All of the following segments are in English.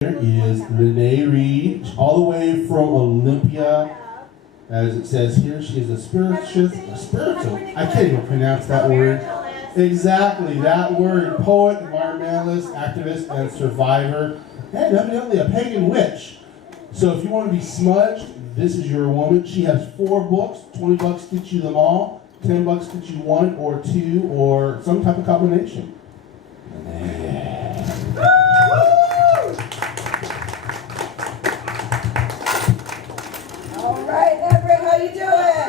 Here is Lennée Reid, all the way from Olympia. As it says here, she is a spiritual, I can't even pronounce that word. Exactly, that word. Poet, environmentalist, activist, and survivor. And evidently a pagan witch. So if you want to be smudged, this is your woman. She has 4 books, $20 gets you them all, $10 gets you 1 or 2 or some type of combination. All right, Everett, how you doing?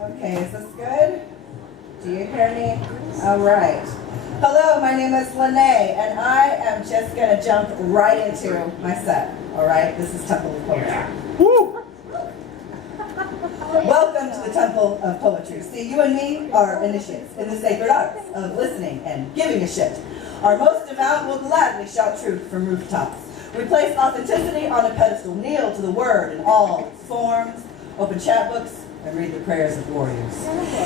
Okay, is this good? Do you hear me? All right. Hello, my name is Lennée, and I am just going to jump right into my set. All right, this is Temple of Poetry. Welcome to the Temple of Poetry. See, you and me are initiates in the sacred arts of listening and giving a shit. Our most devout will gladly shout truth from rooftops. We place authenticity on a pedestal, kneel to the word in all its forms, open chat books, and read the prayers of warriors.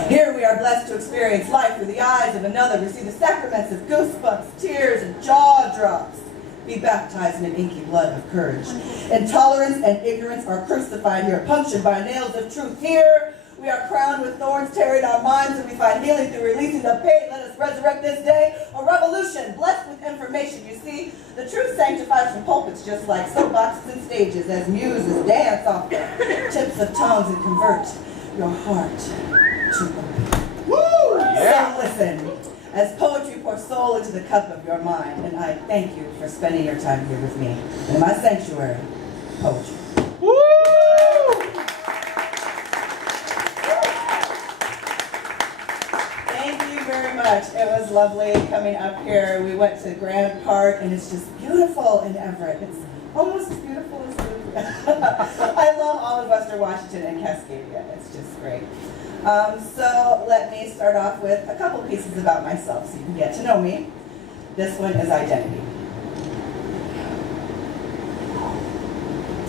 Here we are blessed to experience life through the eyes of another, receive the sacraments of goosebumps, tears, and jaw drops. Be baptized in an inky blood of courage. Intolerance and ignorance are crucified here, punctured by nails of truth. Here we are crowned with thorns, tearing our minds, and we find healing through releasing the pain. Let us resurrect this day, a revolution blessed with information. You see, the truth sanctifies from pulpits just like soapboxes and stages, as muses dance off the tips of tongues and convert your heart to open. Woo! Yeah. So listen, as poetry pours soul into the cup of your mind, and I thank you for spending your time here with me in my sanctuary, poetry. Woo! Thank you very much. It was lovely coming up here. We went to Grand Park, and it's just beautiful in Everett. It's almost as beautiful as I love all of Western Washington and Cascadia. It's just great. So let me start off with a couple pieces about myself so you can get to know me. This one is identity.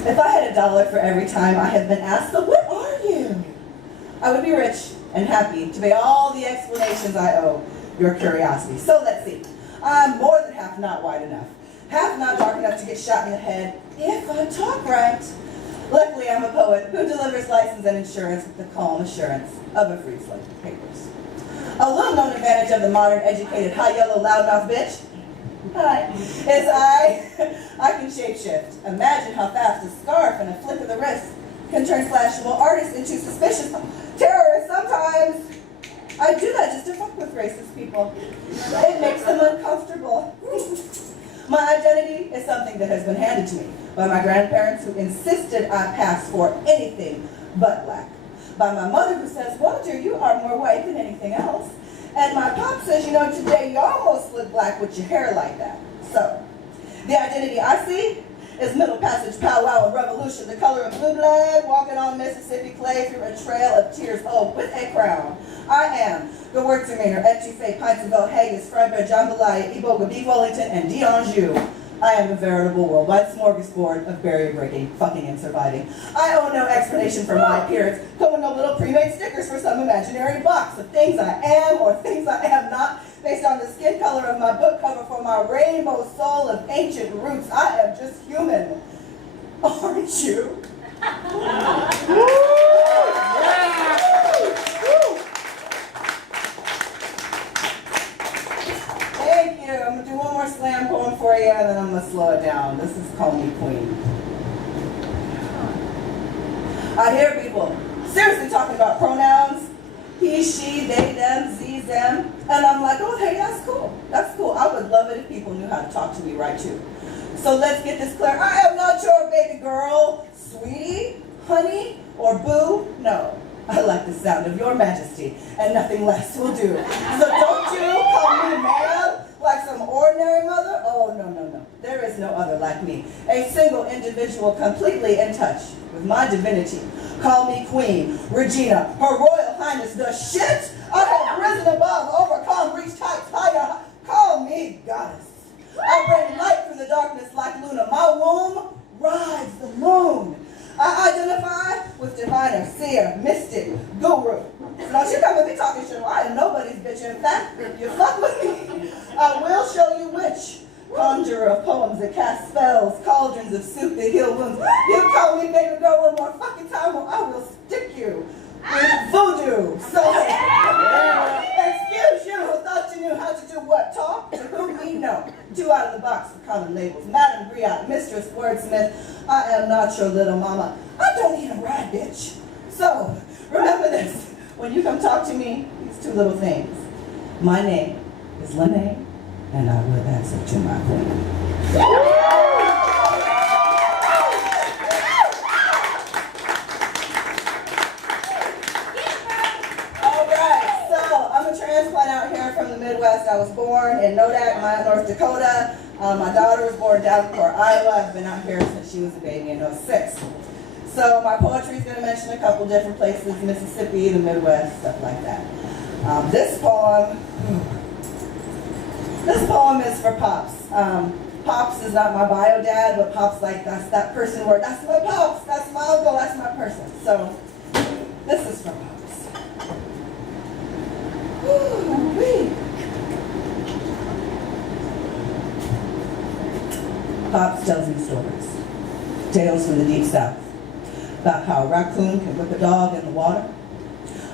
If I had $1 for every time I have been asked, "So what are you?" I would be rich and happy to pay all the explanations I owe your curiosity. So let's see. I'm more than half not wide enough. Half not dark enough to get shot in the head if I talk right. Luckily, I'm a poet who delivers license and insurance with the calm assurance of a free slate of papers. A little-known advantage of the modern, educated, high-yellow, loudmouth bitch, hi, is I can shapeshift. Imagine how fast a scarf and a flick of the wrist can turn flashable artists into suspicious terrorists. Sometimes I do that just to fuck with racist people. It makes them uncomfortable. My identity is something that has been handed to me by my grandparents, who insisted I pass for anything but black. By my mother, who says, "Walter, you are more white than anything else." And my pop says, "You know, today you almost look black with your hair like that." So, the identity I see is Middle Passage, powwow, and revolution, the color of blue blood, walking on Mississippi clay through a trail of tears, oh, with a crown. I am Gewürztraminer, Etouffee, Pintsville, Haggis, fried bread, jambalaya, Iboga, beef Wellington, and D'Anjou. I am a veritable worldwide smorgasbord of barrier breaking, fucking, and surviving. I owe no explanation for my appearance, come with no little pre-made stickers for some imaginary box of things I am or things I am not, based on the skin color of my book cover for my rainbow soul of ancient roots. I am just human. Aren't you? Thank you. I'm going to do one more slam poem for you, and then I'm going to slow it down. This is Call Me Queen. I hear people seriously talking about pronouns. He, she, they, them, ze, them. And I'm like, oh, hey, that's cool. That's cool. I would love it if people knew how to talk to me right, too. So let's get this clear. I am not your baby girl, sweetie, honey, or boo. No. I like the sound of your majesty, and nothing less will do. So don't you call me ma'am like some ordinary mother. Oh, no, no, no. There is no other like me. A single individual completely in touch with my divinity. Call me Queen, Regina, Her Royal Highness, the shit. I have risen above, overcome, reached heights higher. Call me Goddess. I bring light from the darkness like Luna. My womb rides the moon. I identify with diviner, seer, mystic, guru. So don't you come and be talking shit. Well, I am nobody's bitch. In fact, if you fuck with me, I will show you which conjurer of poems that cast spells, cauldrons of soup that heal wounds. You call me baby girl one more fucking time or I will stick you with voodoo. So, excuse you who thought you knew how to do what? Talk to whom we know. 2 out of the box for common labels. Madam Griot, Mistress Wordsmith, I am not your little mama. I don't even ride, bitch. So, remember this. When you come talk to me, these 2 little things. My name is Lennée, and I will answer to my queen. Transplant out here from the Midwest. I was born in Nodak, North Dakota. My daughter was born down in Iowa. I've been out here since she was a baby in '06. So my poetry is going to mention a couple different places, Mississippi, the Midwest, stuff like that. This poem is for Pops. Pops is not my bio dad, but Pops like that's that person where that's my Pops, that's my uncle, that's my person. So this is for Pops. Pops tells me stories, tales from the deep south, about how a raccoon can whip a dog in the water.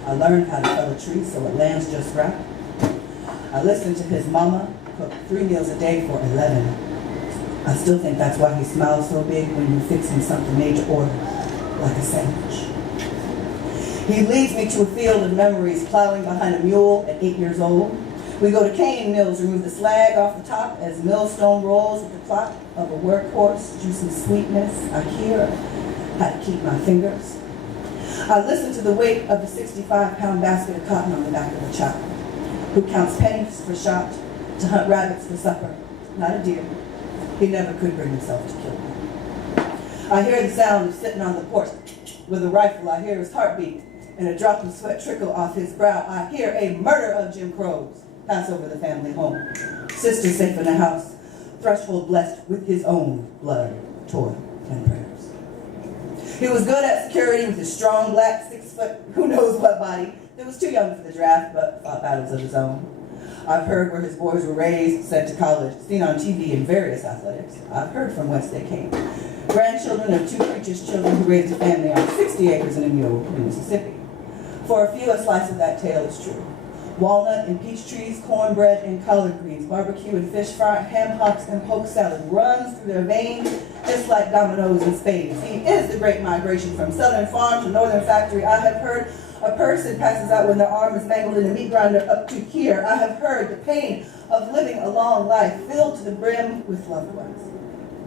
I learned how to fell a tree so it lands just right. I listened to his mama cook 3 meals a day for 11. I still think that's why he smiles so big when you're fixing something made to order, like a sandwich. He leads me to a field of memories, plowing behind a mule at 8 years old. We go to cane mills, remove the slag off the top as millstone rolls with the clock of a workhorse, juicy sweetness. I hear how to keep my fingers. I listen to the weight of the 65-pound basket of cotton on the back of a child who counts pennies for shot to hunt rabbits for supper, not a deer. He never could bring himself to kill them. I hear the sound of sitting on the porch with a rifle. I hear his heartbeat and a drop of sweat trickle off his brow. I hear a murder of Jim Crows pass over the family home. Sister safe in the house, threshold blessed with his own blood, toil, and prayers. He was good at security with his strong black 6 foot who knows what body that was too young for the draft but fought battles of his own. I've heard where his boys were raised, sent to college, seen on TV in various athletics. I've heard from whence they came. Grandchildren of 2 preachers' children who raised a family on 60 acres and a mule in Mississippi. For a few, a slice of that tale is true. Walnut and peach trees, cornbread and collard greens, barbecue and fish fry, ham hocks and poke salad runs through their veins just like dominoes and spades. He is the great migration from southern farm to northern factory. I have heard a person passes out when their arm is mangled in a meat grinder up to here. I have heard the pain of living a long life filled to the brim with loved ones.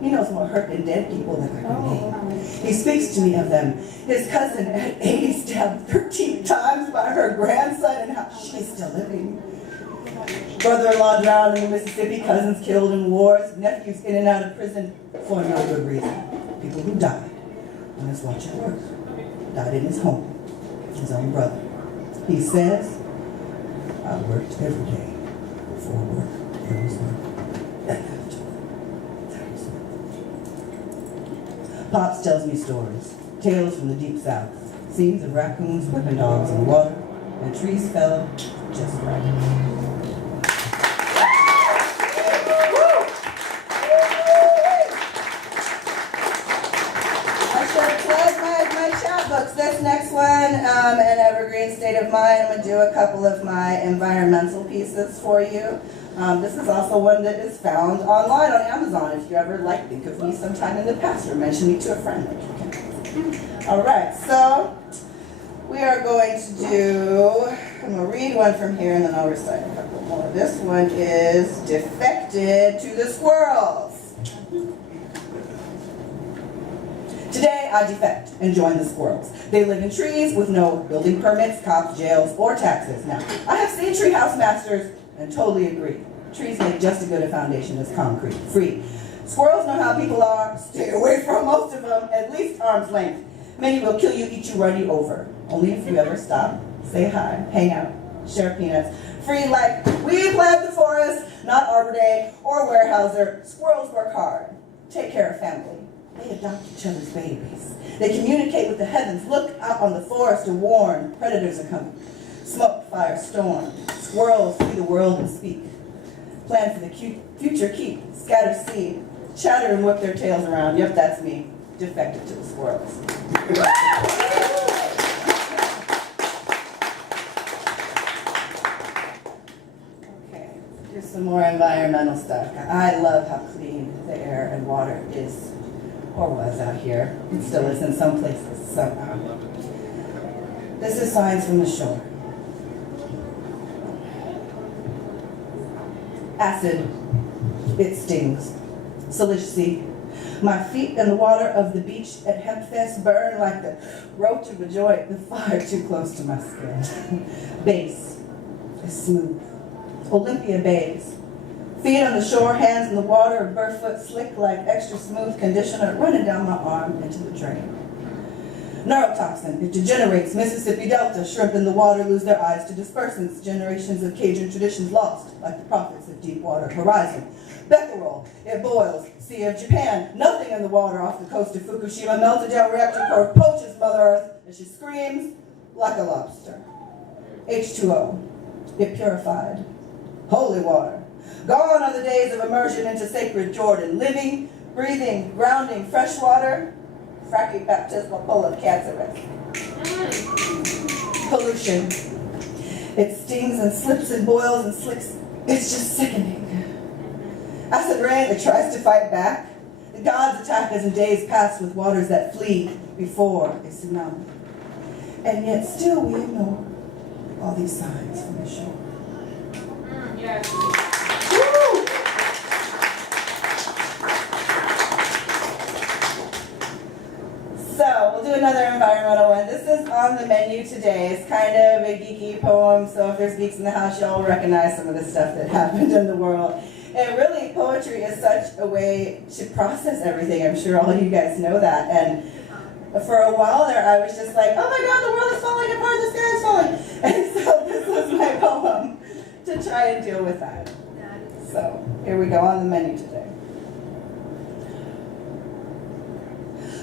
He knows more hurt than dead people like I can name. He speaks to me of them. His cousin at 80 stabbed 13 times by her grandson and how she's still living. Brother-in-law drowned in the Mississippi, cousins killed in wars, nephews in and out of prison for no good reason. People who died on his watch at work, died in his home, his own brother. He says, I worked every day for work. There was work. Pops tells me stories, tales from the deep south, scenes of raccoons whipping dogs in the water, and trees fell just right. I should plug my chapbooks. This next one, An Evergreen State of Mind. I'm going to do a couple of my environmental pieces for you. This is also one that is found online on Amazon if you ever think of me sometime in the past or mention me to a friend. All right, so we are going to do, I'm going to read one from here and then I'll recite a couple more. This one is Defected to the Squirrels. Today I defect and join the squirrels. They live in trees with no building permits, cops, jails, or taxes. Now, I have seen treehouse masters and totally agree. Trees make just as good a foundation as concrete. Free. Squirrels know how people are. Stay away from most of them, at least arm's length. Many will kill you, eat you, run you over. Only if you ever stop, say hi, hang out, share peanuts. Free like we plant the forest, not Arbor Day or Weyerhaeuser. Squirrels work hard. Take care of family. They adopt each other's babies. They communicate with the heavens. Look out on the forest to warn predators are coming. Smoke, fire, storm. Squirrels see the world and speak. Plan for the future keep, scatter seed, chatter and whip their tails around. Yep, that's me, defected to the squirrels. Okay, here's some more environmental stuff. I love how clean the air and water is, or was out here. It still is in some places, somehow. This is signs from the shore. Acid, it stings. Salicity. My feet in the water of the beach at Hempfest burn like the roach of a joint, the fire too close to my skin. Base is smooth. Olympia bays. Feet on the shore, hands in the water, barefoot, slick like extra smooth conditioner running down my arm into the drain. Neurotoxin, it degenerates. Mississippi Delta, shrimp in the water lose their eyes to dispersants. Generations of Cajun traditions lost, like the prophets of Deepwater Horizon. Becquerel, it boils. Sea of Japan, nothing in the water off the coast of Fukushima. Melted down reactor core poaches Mother Earth, and she screams like a lobster. H2O, it purified. Holy water. Gone are the days of immersion into sacred Jordan. Living, breathing, grounding, fresh water. Fracking baptismal full of cancerous. Pollution. It stings and slips and boils and slicks. It's just sickening. Acid rain, it tries to fight back. The gods attack us in days past with waters that flee before a tsunami. And yet still we ignore all these signs from the shore. Yes. Woo! So, we'll do another environmental one. This is on the menu today. It's kind of a geeky poem, so if there's geeks in the house, y'all will recognize some of the stuff that happened in the world. And really, poetry is such a way to process everything. I'm sure all of you guys know that. And for a while there, I was just like, oh my God, the world is falling apart, the sky is falling. And so this was my poem to try and deal with that. So, here we go on the menu today.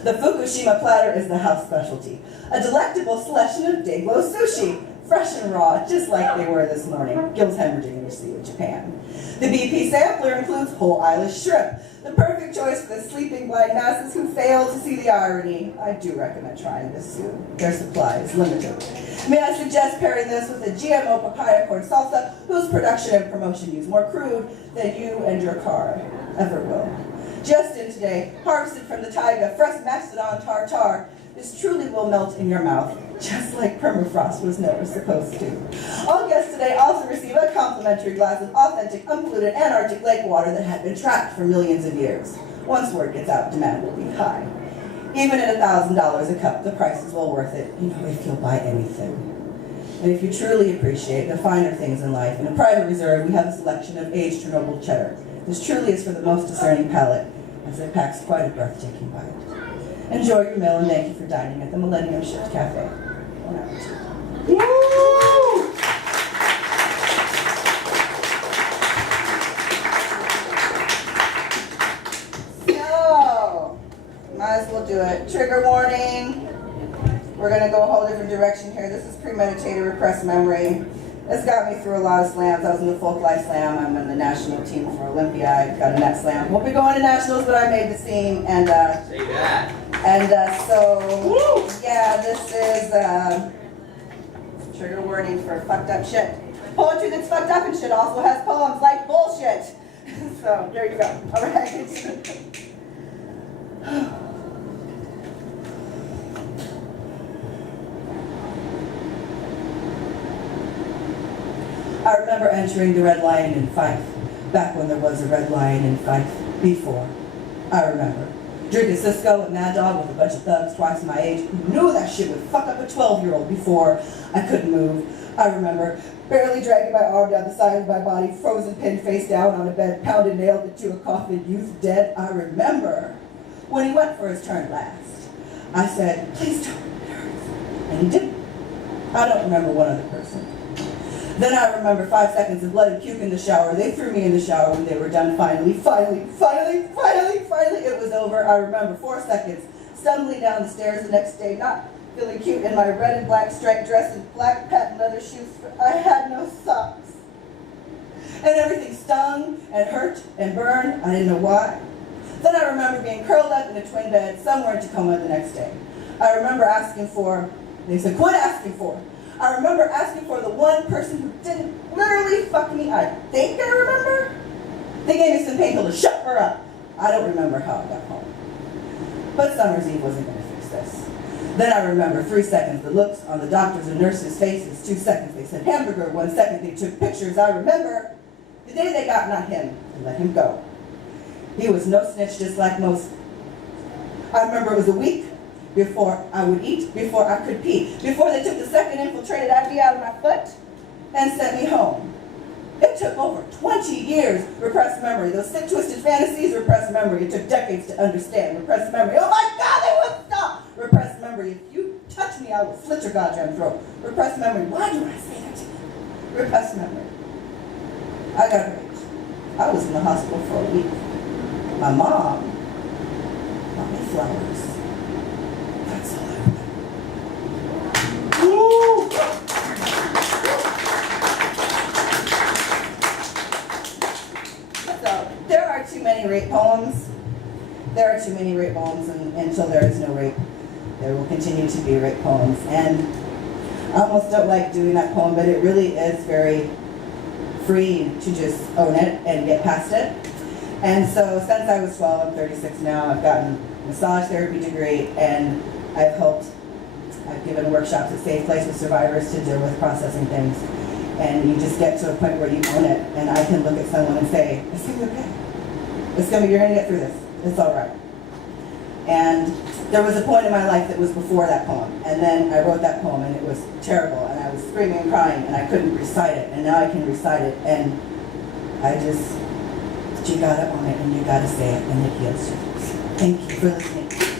The Fukushima platter is the house specialty. A delectable selection of Dayglow sushi, fresh and raw, just like they were this morning. Gills hemorrhaging in the Sea of Japan. The BP sampler includes whole eyeless shrimp, the perfect choice for the sleeping blind masses who fail to see the irony. I do recommend trying this soon. Their supply is limited. May I suggest pairing this with a GMO papaya corn salsa, whose production and promotion use more crude than you and your car ever will. Just in today, harvested from the taiga, fresh mastodon tartar. This truly will melt in your mouth, just like permafrost was never supposed to. All guests today also receive a complimentary glass of authentic, unpolluted Antarctic lake water that had been trapped for millions of years. Once word gets out, demand will be high. Even at $1,000 a cup, the price is well worth it, you know, if you'll buy anything. And if you truly appreciate the finer things in life, in a private reserve, we have a selection of aged Chernobyl cheddar. This truly is for the most discerning palate, as it packs quite a breathtaking bite. Enjoy your meal and thank you for dining at the Millennium Shift Cafe. Bon appetit. Woo! So, might as well do it. Trigger warning. We're going to go a whole different direction here. This is premeditated repressed memory. This got me through a lot of slams. I was in the folk life slam. I'm in the national team for Olympia. I got a net slam. Won't be going to nationals, but I made the team. And Say that. So, yeah, this is trigger warning for fucked up shit. Poetry that's fucked up and shit also has poems like bullshit. So, there you go. All right. I remember entering the Red Lion in Fife, back when there was a Red Lion in Fife, before. I remember. Drinking Cisco at Mad Dog with a bunch of thugs twice my age who knew that shit would fuck up a 12-year-old before I couldn't move. I remember barely dragging my arm down the side of my body, frozen pinned face down on a bed, pounded nailed into a coffin, youth dead. I remember when he went for his turn last. I said, please don't, it hurts. And he didn't. I don't remember one other person. Then I remember 5 seconds of blood and puke in the shower. They threw me in the shower when they were done. Finally, it was over. I remember 4 seconds, stumbling down the stairs the next day, not feeling cute in my red and black striped dress and black patent leather shoes. I had no socks. And everything stung and hurt and burned. I didn't know why. Then I remember being curled up in a twin bed somewhere in Tacoma the next day. I remember asking for, they said, quit asking for. I remember asking for the one person who didn't literally fuck me. I think I remember. They gave me some painkillers, shut her up. I don't remember how I got home. But Summer's Eve wasn't going to fix this. Then I remember 3 seconds, the looks on the doctors' and nurses' faces. 2 seconds, they said hamburger. 1 second, they took pictures. I remember the day they got not him and let him go. He was no snitch, just like most. I remember it was a week before I would eat, before I could pee, before they took the second infiltrated IV out of my foot and sent me home. It took over 20 years, repressed memory. Those sick, twisted fantasies, repressed memory. It took decades to understand. Repressed memory. Oh my God, they wouldn't stop. Repressed memory. If you touch me, I will slit your goddamn throat. Repressed memory. Why do I say that to you? Repressed memory. I got raped. I was in the hospital for a week. My mom bought me flowers. That's all I remember. Woo! So, there are too many rape poems. There are too many rape poems, and until there is no rape, there will continue to be rape poems. And I almost don't like doing that poem, but it really is very freeing to just own it and get past it. And so since I was 12, I'm 36 now, I've gotten a massage therapy degree, and I've given workshops at Safe Place with survivors to deal with processing things. And you just get to a point where you own it, and I can look at someone and say, it's gonna be okay. You're gonna get through this. It's all right. And there was a point in my life that was before that poem, and then I wrote that poem, and it was terrible, and I was screaming and crying, and I couldn't recite it, and now I can recite it, and you gotta own it, and you gotta say it, and it heals you. Thank you for listening.